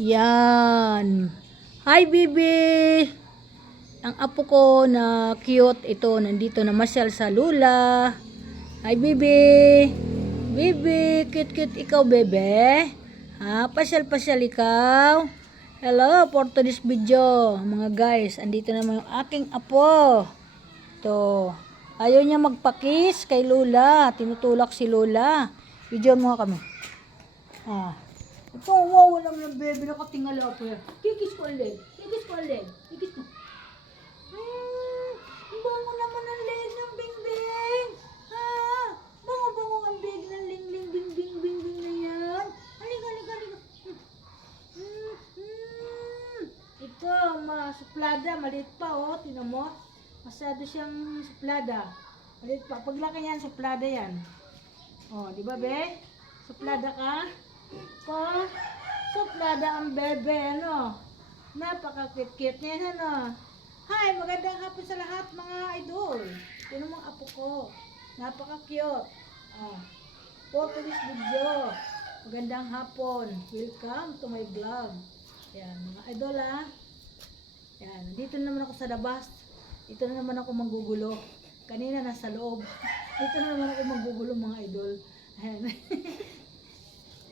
Yan. Hi, Bibi! Ang apo ko na cute ito, nandito na masyal sa lula. Hi, Bibi! Bibi, cute-cute ikaw, bebe. Ha? Pasyal-pasyal ikaw. Hello, for today's video. Mga guys, andito naman yung aking apo. To. Ayaw niya magpakis kay Lola. Tinutulak si Lola. Video mo kami. Ah. Ito, wow, naman ng bebe. Nakatingala ako yan. Kikis ko ang leg. Kikis ko ang leg. Kikis ko. Bango naman ang leg ng bingbing. Ha? Bango-bango ang leg ng ling-ling bing-bing-bing-bing na yan. Halika, halika, halika. Ito, masuplada. Maliit pa, oh. Tinan mo. Masyado siyang suplada. Maliit pa. Paglaki yan, suplada yan. Oh, di ba, be? Suplada ka? Pa? Suplada ang bebe, ano? Napaka-cute niya, ano? Hi, magandang hapon sa lahat, mga idol. Ito mga apo ko. Napaka-cute. Oh. For this video. Magandang hapon. Welcome to my vlog. Yan, mga idol, ha? Yan, dito naman ako sa labas. Dito na naman ako manggugulo. Kanina nasa loob. Dito na naman ako manggugulo, mga idol. Ayan.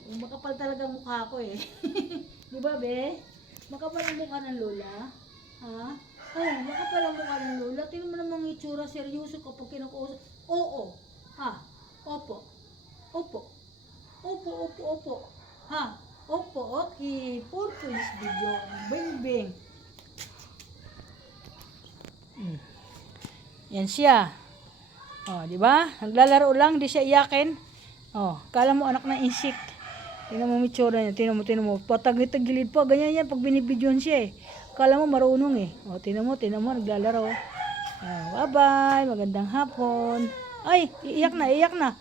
Makapal talaga mukha ko eh. Di ba, be? Makapal ang mukha ng Lola. Ha? Ay, makapal ang mukha ng Lola. Tingnan mo namang itsura, seryoso kapag kinakausap. Oo. Ha? Opo. Opo. Opo, opo, opo. Ha? Opo, okay. For this video. Bing, bing. Yan siya. Oh, di ba? Naglalaro lang, di siya iyakin. Oh, kala mo anak ng insect. Tingnan mo mitsura niya, tingnan mo. Pataglit-tagilid po, ganyan yan pag binibidyon siya eh. Kala mo marunong eh. O, tingnan mo, naglalaro. Bye-bye, magandang hapon. Ay, iiyak na.